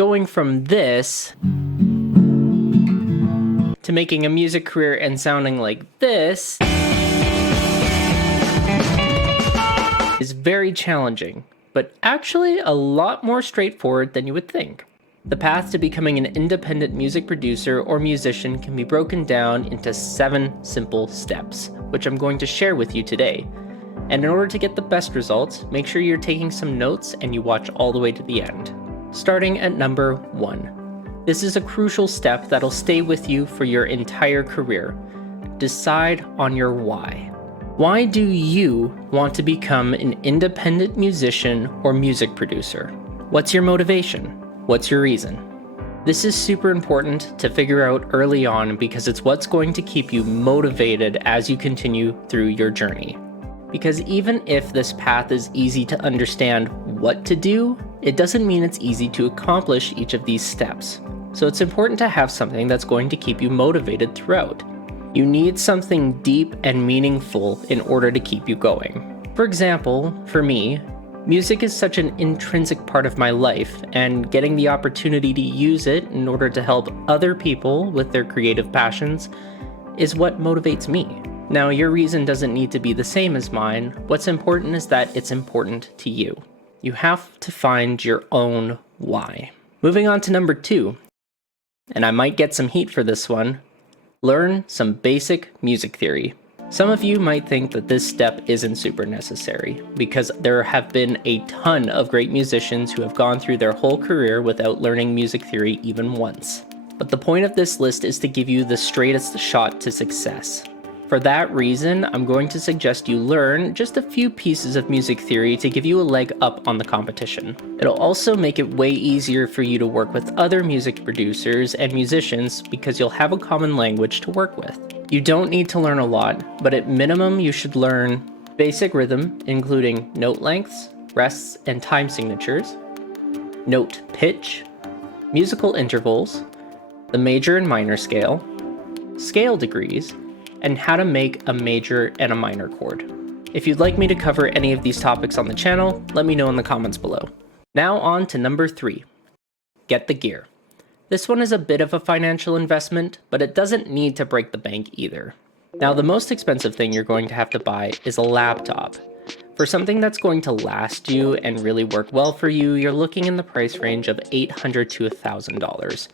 Going from this to making a music career and sounding like this is very challenging, but actually a lot more straightforward than you would think. The path to becoming an independent music producer or musician can be broken down into 7 simple steps, which I'm going to share with you today. And in order to get the best results, make sure you're taking some notes and you watch all the way to the end. Starting at number 1. This is a crucial step that'll stay with you for your entire career. Decide on your why. Why do you want to become an independent musician or music producer? What's your motivation? What's your reason? This is super important to figure out early on because it's what's going to keep you motivated as you continue through your journey. Because even if this path is easy to understand what to do, it doesn't mean it's easy to accomplish each of these steps. So it's important to have something that's going to keep you motivated throughout. You need something deep and meaningful in order to keep you going. For example, for me, music is such an intrinsic part of my life, and getting the opportunity to use it in order to help other people with their creative passions is what motivates me. Now, your reason doesn't need to be the same as mine. What's important is that it's important to you. You have to find your own why. Moving on to number 2, and I might get some heat for this one. Learn some basic music theory. Some of you might think that this step isn't super necessary, because there have been a ton of great musicians who have gone through their whole career without learning music theory even once. But the point of this list is to give you the straightest shot to success. For that reason, I'm going to suggest you learn just a few pieces of music theory to give you a leg up on the competition. It'll also make it way easier for you to work with other music producers and musicians because you'll have a common language to work with. You don't need to learn a lot, but at minimum you should learn basic rhythm, including note lengths, rests, and time signatures, note pitch, musical intervals, the major and minor scale, scale degrees, and how to make a major and a minor chord. If you'd like me to cover any of these topics on the channel, let me know in the comments below. Now on to number 3. Get the gear. This one is a bit of a financial investment, but it doesn't need to break the bank either. Now, the most expensive thing you're going to have to buy is a laptop. For something that's going to last you and really work well for you, you're looking in the price range of $800 to $1,000.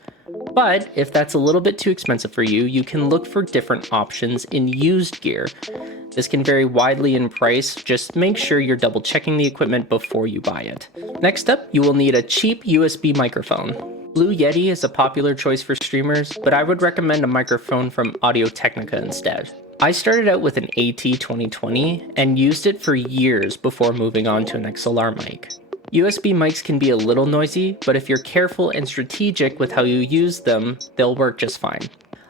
But if that's a little bit too expensive for you, you can look for different options in used gear. This can vary widely in price, just make sure you're double checking the equipment before you buy it. Next up, you will need a cheap USB microphone. Blue Yeti is a popular choice for streamers, but I would recommend a microphone from Audio-Technica instead. I started out with an AT2020 and used it for years before moving on to an XLR mic. USB mics can be a little noisy, but if you're careful and strategic with how you use them, they'll work just fine.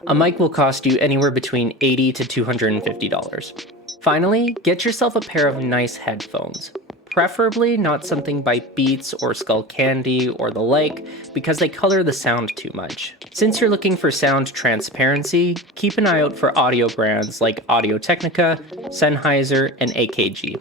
A mic will cost you anywhere between $80 to $250. Finally, get yourself a pair of nice headphones. Preferably not something by Beats or Skull Candy or the like, because they color the sound too much. Since you're looking for sound transparency, keep an eye out for audio brands like Audio-Technica, Sennheiser, and AKG.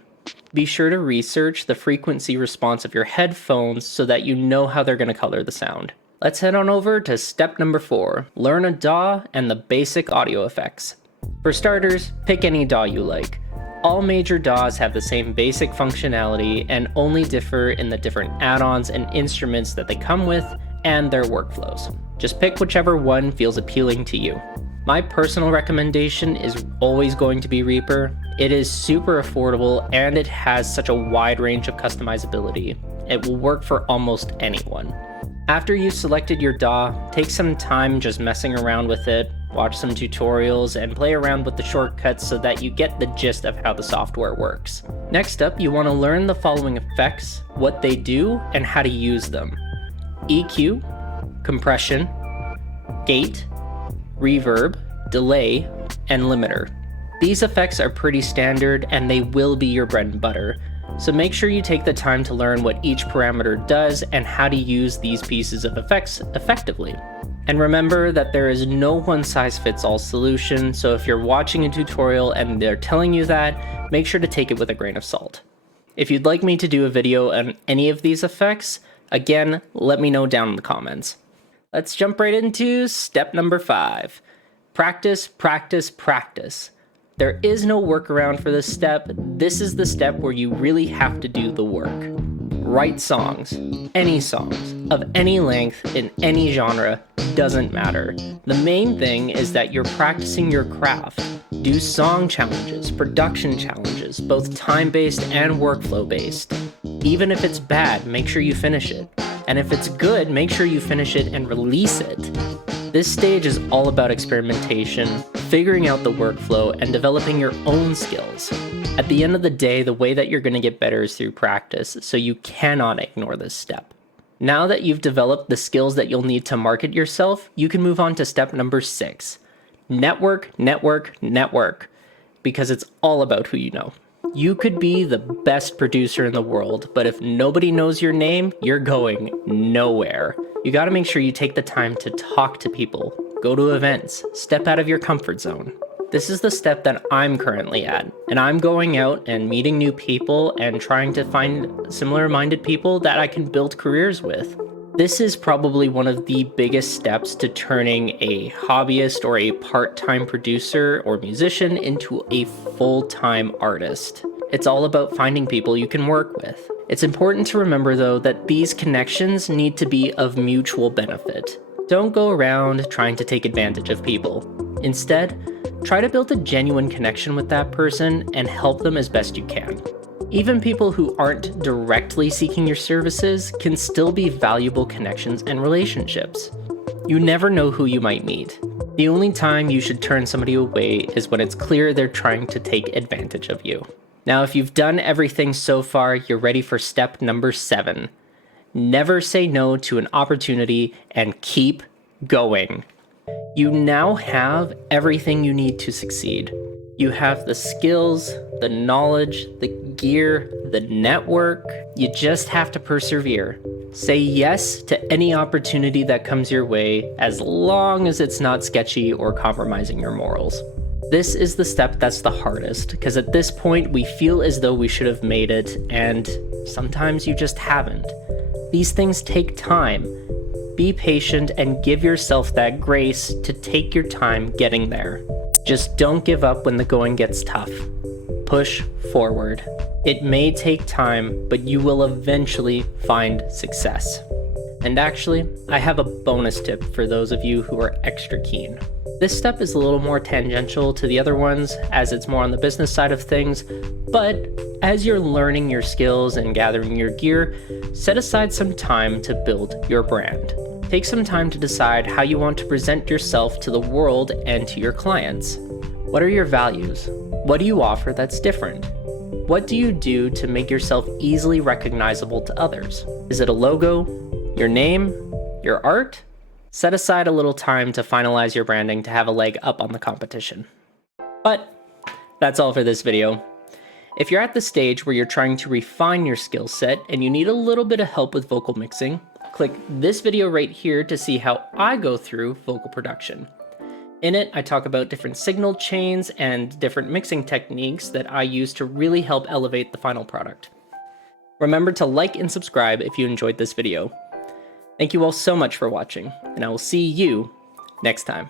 Be sure to research the frequency response of your headphones so that you know how they're going to color the sound. Let's head on over to step number 4, learn a DAW and the basic audio effects. For starters, pick any DAW you like. All major DAWs have the same basic functionality and only differ in the different add-ons and instruments that they come with and their workflows. Just pick whichever one feels appealing to you. My personal recommendation is always going to be Reaper. It is super affordable and it has such a wide range of customizability. It will work for almost anyone. After you've selected your DAW, take some time just messing around with it, watch some tutorials, and play around with the shortcuts so that you get the gist of how the software works. Next up, you want to learn the following effects, what they do, and how to use them. EQ, compression, gate, reverb, delay, and limiter. These effects are pretty standard and they will be your bread and butter, so make sure you take the time to learn what each parameter does and how to use these pieces of effects effectively. And remember that there is no one-size-fits-all solution, so if you're watching a tutorial and they're telling you that, make sure to take it with a grain of salt. If you'd like me to do a video on any of these effects, Again, let me know down in the comments. Let's jump right into step number 5. Practice, practice, practice. There is no workaround for this step. This is the step where you really have to do the work. Write songs, of any length, in any genre, doesn't matter. The main thing is that you're practicing your craft. Do song challenges, production challenges, both time-based and workflow-based. Even if it's bad, make sure you finish it. And if it's good, make sure you finish it and release it. This stage is all about experimentation, figuring out the workflow, and developing your own skills. At the end of the day, the way that you're going to get better is through practice, so you cannot ignore this step. Now that you've developed the skills that you'll need to market yourself, you can move on to step number 6. Network, network, network. Because it's all about who you know. You could be the best producer in the world, but if nobody knows your name, you're going nowhere. You gotta make sure you take the time to talk to people, go to events, step out of your comfort zone. This is the step that I'm currently at, and I'm going out and meeting new people and trying to find similar-minded people that I can build careers with. This is probably one of the biggest steps to turning a hobbyist or a part-time producer or musician into a full-time artist. It's all about finding people you can work with. It's important to remember, though, that these connections need to be of mutual benefit. Don't go around trying to take advantage of people. Instead, try to build a genuine connection with that person and help them as best you can. Even people who aren't directly seeking your services can still be valuable connections and relationships. You never know who you might meet. The only time you should turn somebody away is when it's clear they're trying to take advantage of you. Now, if you've done everything so far, you're ready for step number 7. Never say no to an opportunity and keep going. You now have everything you need to succeed. You have the skills, the knowledge, the gear, the network. You just have to persevere. Say yes to any opportunity that comes your way, as long as it's not sketchy or compromising your morals. This is the step that's the hardest, because at this point we feel as though we should have made it, and sometimes you just haven't. These things take time. Be patient and give yourself that grace to take your time getting there. Just don't give up when the going gets tough. Push forward. It may take time, but you will eventually find success. And actually, I have a bonus tip for those of you who are extra keen. This step is a little more tangential to the other ones, as it's more on the business side of things, but as you're learning your skills and gathering your gear, set aside some time to build your brand. Take some time to decide how you want to present yourself to the world and to your clients. What are your values? What do you offer that's different? What do you do to make yourself easily recognizable to others? Is it a logo? Your name? Your art? Set aside a little time to finalize your branding to have a leg up on the competition. But that's all for this video. If you're at the stage where you're trying to refine your skill set and you need a little bit of help with vocal mixing, click this video right here to see how I go through vocal production. In it, I talk about different signal chains and different mixing techniques that I use to really help elevate the final product. Remember to like and subscribe if you enjoyed this video. Thank you all so much for watching, and I will see you next time.